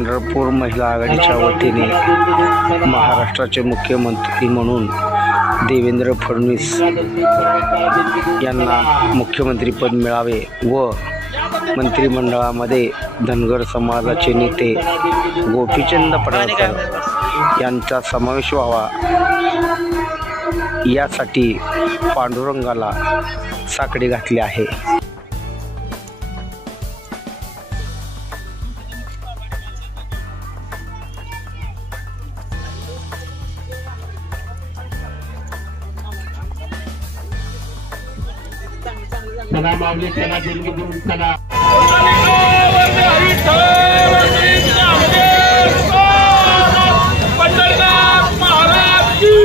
पंढरपूर महिला आघाडीच्या वतीने महाराष्ट्राचे मुख्यमंत्री म्हणून देवेंद्र फडणवीस यांना मुख्यमंत्रीपद मिळावे व मंत्रिमंडळामध्ये धनगर समाजाचे नेते गोपीचंद पडळकर यांचा समावेश व्हावा यासाठी पांडुरंगाला साकडे घातले आहे। चला माऊली चला देणगी देऊन चला पंढरनाथ महाराज की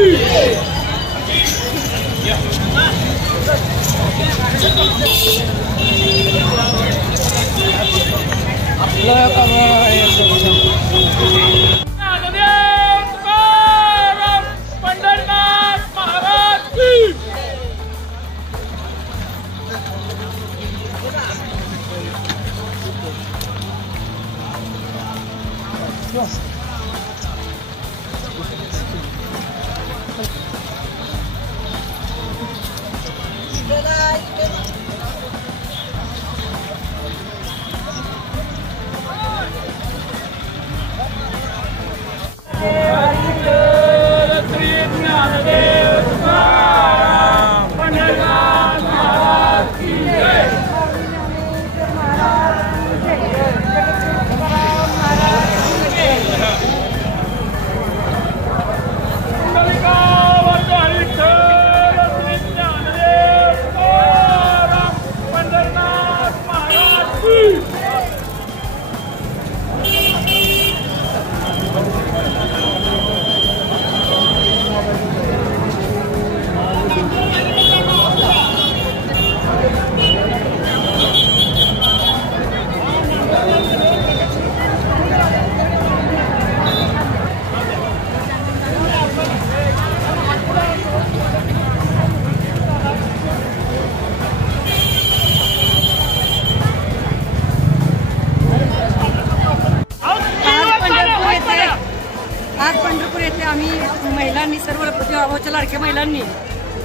आज पंढरपूर येथे आम्ही महिलांनी सर्व देवाभाऊच्या लाडक्या महिलांनी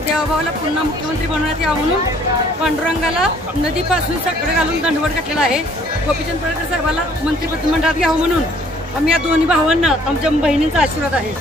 देवाभाऊला पुन्हा मुख्यमंत्री बनवण्यात यावं म्हणून पांडुरंगाला नदीपासून साकडे घालून दंडवट घातलेला आहे। गोपीचंद पडळकर साहेबाला मंत्रिमंडळात घ्यावं म्हणून आम्ही या दोन्ही भावांना आमच्या बहिणींचा आशीर्वाद आहे।